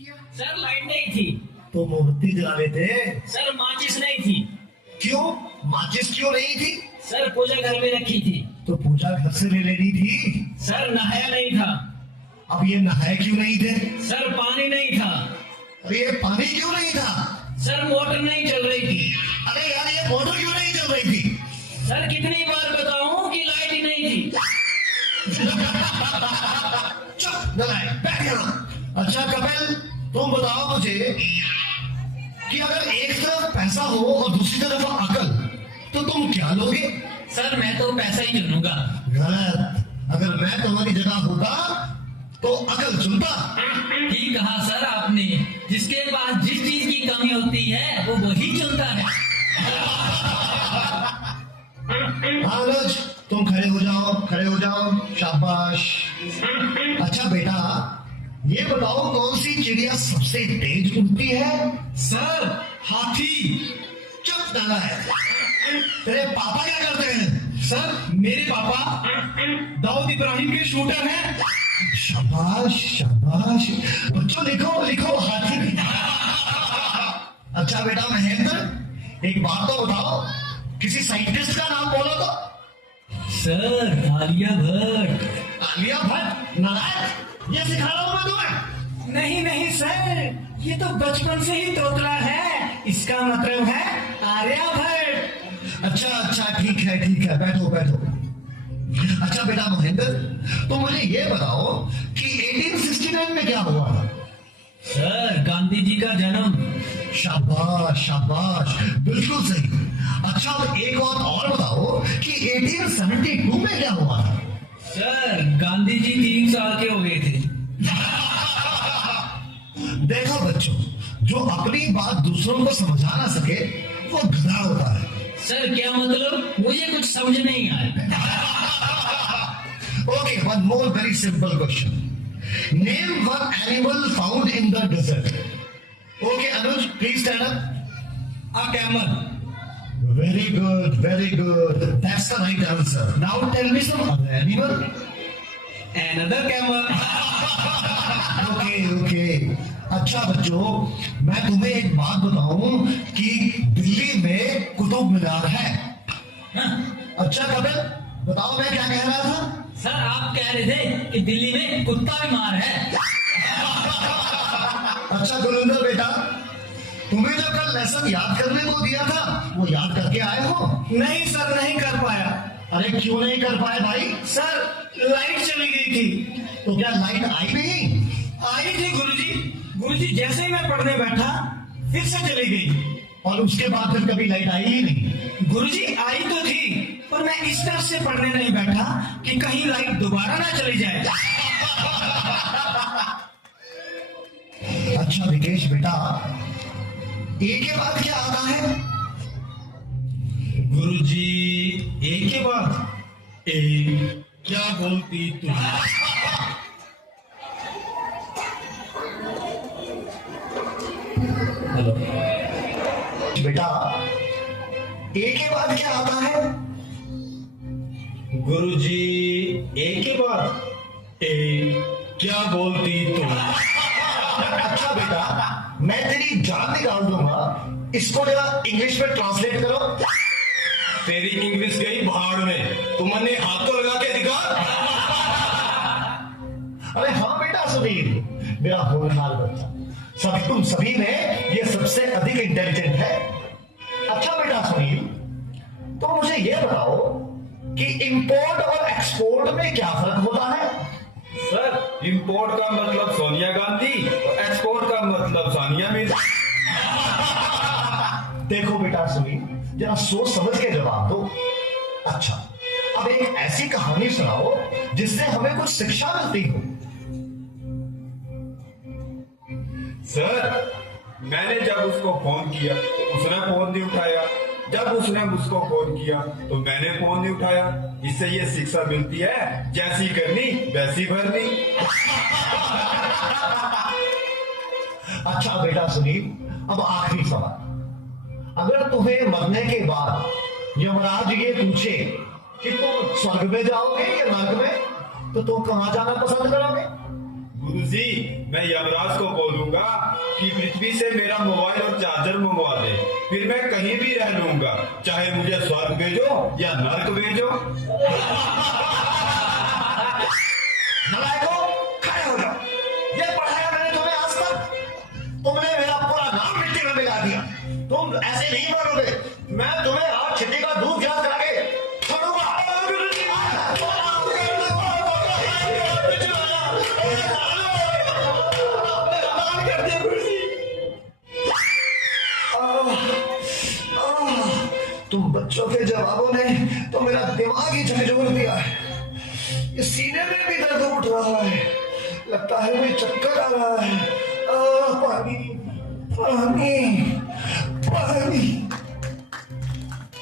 Sir light नहीं थी। तो मोमबत्ती जला लेते। सर माचिस नहीं थी। क्यों? माचिस क्यों नहीं थी? सर पूजा घर में रखी थी। तो पूजा घर से ले लेनी थी। सर नहाया नहीं था। अब ये नहाए क्यों नहीं थे? सर पानी नहीं था। अरे ये पानी क्यों नहीं था? सर मोटर नहीं चल रही थी। अरे यार ये मोटर क्यों नहीं चल रही थी? सर कितनी बार बताऊं कि लाइट ही नहीं थी। चुप नलायक, बैठ यहाँ। अच्छा कपिल, तुम बताओ मुझे कि अगर एक तरफ पैसा हो और दूसरी तरफ अकल, तो तुम क्या लोगे? सर मैं तो पैसा ही चुनूंगा। गलत। अगर मैं तुम्हारी जगह होता तो अकल चुनता। ठीक कहा सर आपने। जिसके पास जिस चीज की कमी होती है वो वही चुनता है। हाँ अनुज, तुम खड़े हो जाओ, खड़े हो जाओ, शाबाश। अच्छा बेटा, ये बताओ कौन सी चिड़िया सबसे तेज उड़ती है? सर हाथी। चुप डाला है। तेरे पापा क्या करते हैं? सर मेरे पापा दाऊद इब्राहिम के शूटर हैं। शाबाश शाबाश। बच्चों लिखो लिखो, हाथी। अच्छा बेटा महेंद्र, एक बात तो बताओ, किसी साइंटिस्ट का नाम बोलो तो। सर आलिया भट्ट। आलिया भट्ट? नालायक, ये सिखा रहा हूं मैं तुम्हें। नहीं नहीं सर, ये तो बचपन से ही तोतला है। इसका मतलब है आर्यभट्ट। अच्छा अच्छा, ठीक है, बैठो बैठो। अच्छा बेटा महेंद्र, तो मुझे ये बताओ कि 1869 में क्या हुआ था? सर गांधी जी का जन्म। शाबाश शाबाश, बिल्कुल सही। अच्छा अब एक और बताओ कि 1872 में क्या हुआ था? सर गांधी जी 3 साल के हो गए थे। देखो बच्चों, जो अपनी बात दूसरों को समझा ना सके वो गधा होता है। सर क्या मतलब? मुझे कुछ समझ नहीं आया। Okay, one more very simple question. Name one animal found in the desert. Okay, Anuj, please stand up. A camel. Very good, very good. That's the right answer. Now tell me some other animal. Another camel. Okay. अच्छा बच्चों, मैं तुम्हें एक बात बताऊं कि दिल्ली में कुतुब मीनार है। अच्छा कपिल, बताओ मैं क्या कह रहा था? सर आप कह रहे थे कि दिल्ली में कुत्ता बीमार है। अच्छा गुरिंदर बेटा, तुम्हें जो कल लेसन याद करने को दिया था वो याद करके आए हो? नहीं सर, नहीं कर पाया। अरे क्यों नहीं कर पाए भाई? सर लाइट चली गई थी। तो क्या लाइट आई नहीं? आई थी गुरुजी। गुरुजी जैसे ही मैं पढ़ने बैठा फिर से चली गई। और उसके बाद फिर कभी लाइट आई ही नहीं? गुरुजी आई तो थी, पर मैं इस तरह से पढ़ने नहीं बैठा कि कहीं लाइट दोबारा ना चली जाए। अच्छा विकेश बेटा, ए के बाद क्या आता है? गुरुजी ए के बाद ए क्या बोलती तू? हेलो बेटा, ए के बाद क्या आता है? गुरुजी ए के बाद ए क्या बोलती तू? अच्छा बेटा, मैं तेरी जान निकाल दूंगा, इसको जरा इंग्लिश में ट्रांसलेट करो। तेरी इंग्लिश गई भाड़ में, तुमने हाथ तो लगा के दिखा। अरे हाँ बेटा सुनील, मेरा होनहार बच्चा, तुम सभी में ये सबसे अधिक इंटेलिजेंट है। अच्छा बेटा सुनील, तो मुझे ये बताओ कि इंपोर्ट और एक्सपोर्ट में क्या फर्क होता है? सर इंपोर्ट का मतलब सोनिया गांधी और एक्सपोर्ट का मतलब सानिया मिर्जा। देखो बेटा सुनील, जरा सोच समझ के जवाब दो। अच्छा, अब एक ऐसी कहानी सुनाओ जिससे हमें कुछ शिक्षा मिलती हो। सर मैंने जब उसको फोन किया तो उसने फोन नहीं उठाया, जब उसने मुझको फोन किया तो मैंने फोन नहीं उठाया। इससे ये शिक्षा मिलती है, जैसी करनी वैसी भरनी। अच्छा बेटा सुनील, अब आखिरी सवाल, अगर तुम्हें मरने के बाद यमराज ये पूछे कि तुम स्वर्ग में जाओगे या नरक में, तो तुम कहां जाना पसंद करोगे? गुरुजी, मैं यमराज को बोलूंगा कि पृथ्वी से मेरा मोबाइल और चार्जर मंगवा दे, फिर मैं कहीं भी रह लूंगा, चाहे मुझे स्वर्ग भेजो या नर्क भेजो। नलायको, खड़े हो जाओ। ये पढ़ाया मैंने तुम्हें आज तक? तुमने मेरा पूरा नाम मिट्टी में मिला दिया। तुम ऐसे नहीं बोलोगे। मैं तुम्हें आज छिट्टी का दूध गिलास करा के छोड़ूंगा। तुम बच्चों के जवाबों ने तो मेरा दिमाग ही झकझोर दिया है। ये सीने में भी दर्द उठ रहा है, लगता है मुझे चक्कर आ रहा है। पानी पानी पानी।